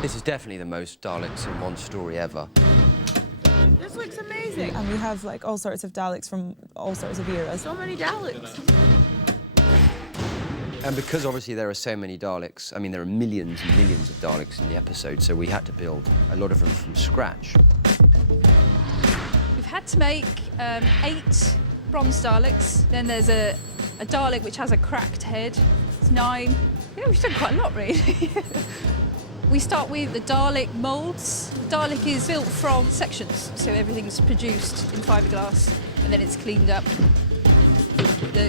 This is definitely the most Daleks in one story ever. This looks amazing. And we have like all sorts of Daleks from all sorts of eras. So many Daleks. And because obviously there are so many Daleks, I mean, there are millions and millions of Daleks in the episode, so we had to build a lot of them from scratch. We've had to make 8 bronze Daleks. Then there's a Dalek which has a cracked head. It's 9. Yeah, we've done quite a lot, really. We start with the Dalek moulds. The Dalek is built from sections, so everything's produced in fiberglass, and then it's cleaned up.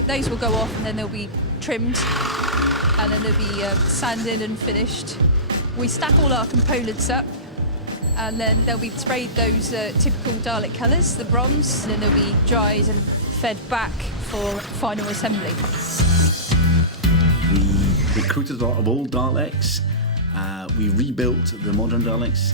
Those will go off, and then they'll be trimmed, and then they'll be sanded and finished. We stack all our components up, and then they'll be sprayed those typical Dalek colours, the bronze, and then they'll be dried and fed back for final assembly. We recruited a lot of old Daleks. We rebuilt the modern Daleks.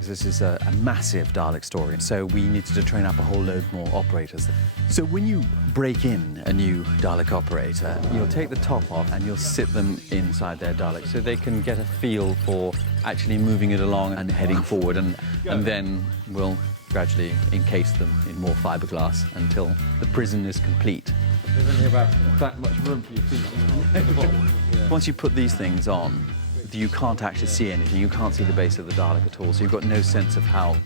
This is a massive Dalek story, so we needed to train up a whole load more operators. So when you break in a new Dalek operator, you'll take the top off and you'll sit them inside their Dalek so they can get a feel for actually moving it along and heading forward, and then we'll gradually encase them in more fiberglass until the prison is complete. There's only about that much room for your feet. Once you put these things on, you can't actually see anything. You can't see the base of the Dalek at all, so you've got no sense of how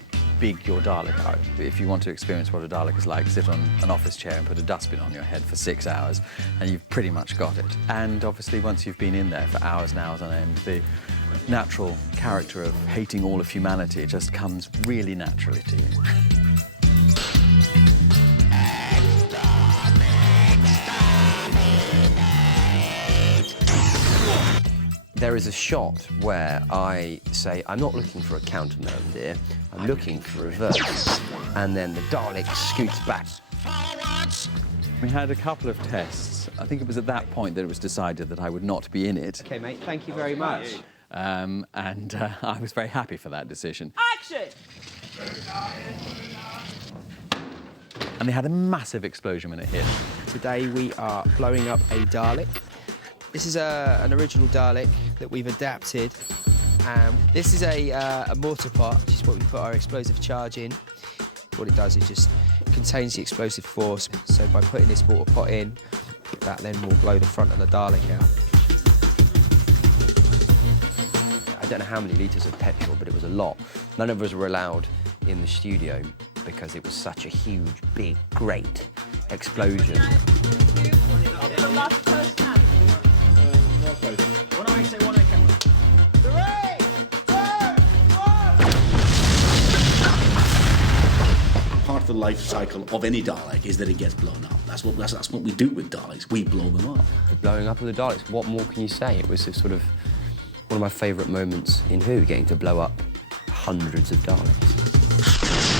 big your Dalek are. If you want to experience what a Dalek is like, sit on an office chair and put a dustbin on your head for 6 hours, and you've pretty much got it. And obviously, once you've been in there for hours and hours on end, the natural character of hating all of humanity just comes really naturally to you. There is a shot where I say, I'm not looking for a countermeasure, dear. I'm looking for reverse. And then the Dalek scoots back. We had a couple of tests. I think it was at that point that it was decided that I would not be in it. OK, mate, thank you very much. And I was very happy for that decision. Action! And they had a massive explosion when it hit. Today we are blowing up a Dalek. This is an original Dalek that we've adapted. This is a mortar pot, which is what we put our explosive charge in. What it does is just contains the explosive force. So by putting this mortar pot in, that then will blow the front of the Dalek out. I don't know how many litres of petrol, but it was a lot. None of us were allowed in the studio because it was such a huge, big, great explosion. Part of the life cycle of any Dalek is that it gets blown up. That's what we do with Daleks. We blow them up. The blowing up of the Daleks, what more can you say? It was sort of one of my favourite moments in Who, getting to blow up hundreds of Daleks.